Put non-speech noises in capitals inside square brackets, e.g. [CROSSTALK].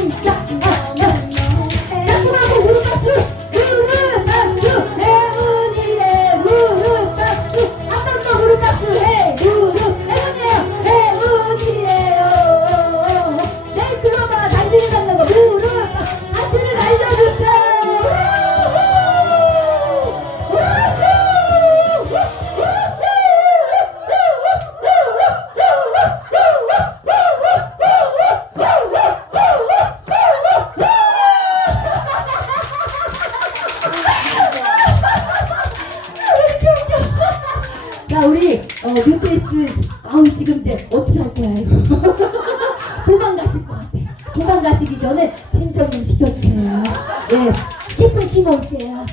动 자 우리 어 뮤테이스 아우 지금 이제 어떻게 할 거야? [LAUGHS] 이거 도망가실 것 같아. 도망가시기 전에 진정 좀 시켜주세요. 예 10분 쉬고 올게요